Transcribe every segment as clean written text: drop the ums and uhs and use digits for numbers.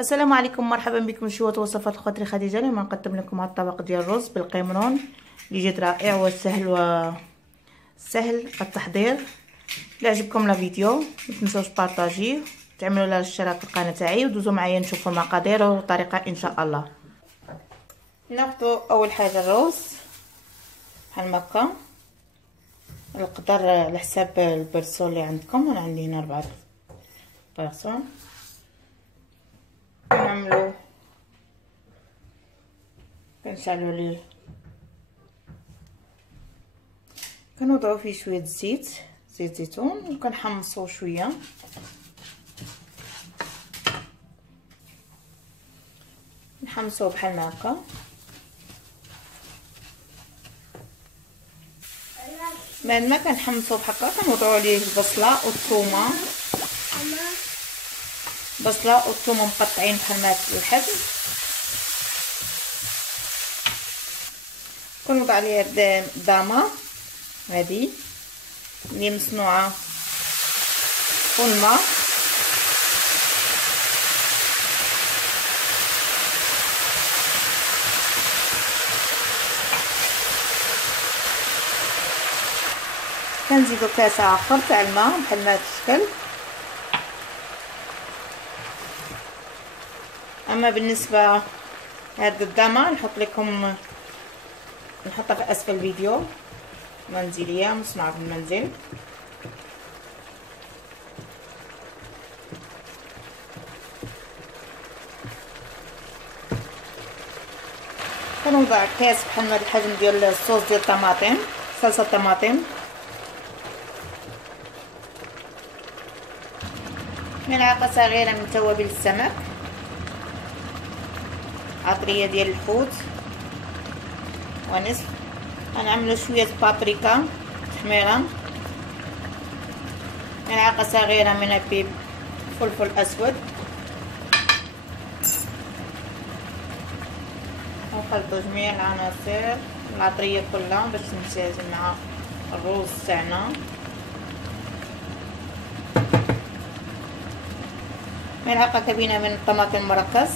السلام عليكم، مرحبا بكم شويه وصفات الخضري خديجه. اليوم نقدم لكم هذا الطبق ديال الرز بالقمرون اللي جد رائع وسهل التحضير. الا عجبكم الفيديو ما تنسوش بارطاجيه، تعملوا له اشتراك في القناه تاعي ودوزوا معايا نشوفوا المقادير والطريقه ان شاء الله. ناخذ اول حاجه الرز بحال هكا، القدر على حساب البرسون اللي عندكم. انا عندي هنا 4 بيرسون. كنشعلوا ليه، كنوضعوا فيه شويه زيت زيتون وكنحمصوه شويه. نحمصوه بحال هكا. بعد ما كنحمصوه بحال هكا كنوضعوا عليه البصله والثومه، بصله والثومه مقطعين بحال ما الحجم. كنوضع عليها الدامه هذه اللي مصنوعه والماء. كنزيدو كاس اخر تاع الماء بحال ما هذا الشكل. اما بالنسبه هاد الدامه نحطها في اسفل الفيديو، منزليه مصنوعه في المنزل. كنوضع كاس بحال هذا الحجم ديال الصوص ديال الطماطم، صلصه الطماطم، ملعقه صغيره من توابل السمك، عطريه ديال الحوت ونصف. غنعملو شويه بابريكا تحميره، ملعقه صغيره من البيب فلفل اسود. نخلطو جميع العناصر العطريه كلها باش تمتزج مع الرز تاعنا. ملعقه كبيره من الطماطم المركز،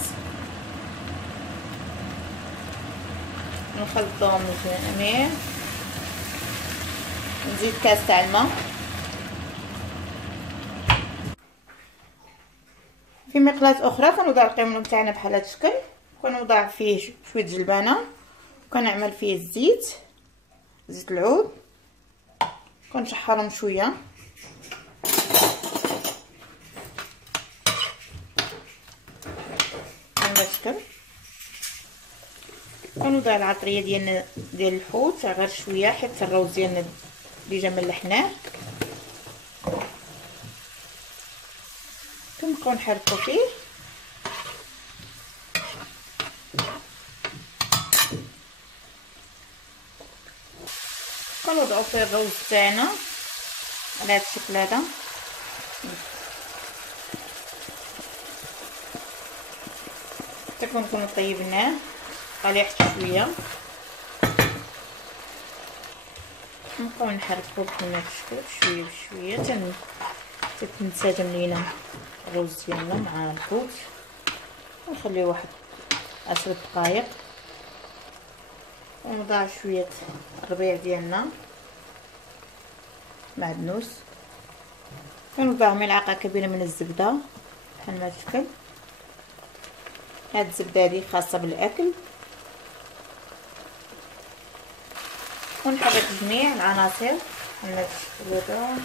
نخلطهم جميع. نزيد كاس تاع الماء. في مقلاة اخرى كنوضع القمرون تاعنا بحال هذا الشكل، كنوضع فيه شويه جلبانه وكنعمل فيه زيت العود، كنشحرهم شويه. بهذا الشكل كنوضع العطريه ديال الحوت غير شويه حيت الروز ديالنا اللي جا ملحناه. كنبقاو نحركو فيه. كنوضعو فيه الروز تاعنا على هذا الشكل هذا. نكونو طيبناه غالي حتى شويه. نبقاو نحركو بحال هذا الشكل شويه بشويه حتى تنسجم لينا الرز ديالنا مع الحوت. ونخليوه واحد 10 دقائق. ونضع شويه الربيع ديالنا معدنوس. كنوضع ملعقه كبيره من الزبده بحال هذا الشكل. هاد الزبده هذه خاصه بالاكل. ونحرك جميع العناصر بحال هذا الشكل هذا.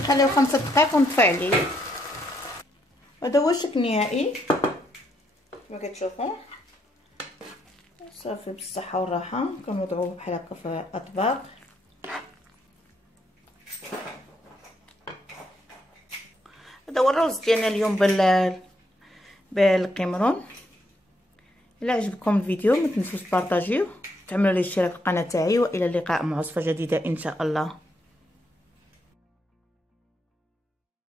نخليو 5 دقائق ونطفي عليه. هذا هو الشكل النهائي كما كتشوفوا. صافي بالصحه والراحه. كنوضعوه بحال هكا في اطباق. هذا هو الرز ديالنا اليوم بالقمرون. الا عجبكم الفيديو ما تنسوش تبارطاجيوه، تعملوا لي اشتراك في القناه تاعي، والى اللقاء مع وصفه جديده ان شاء الله.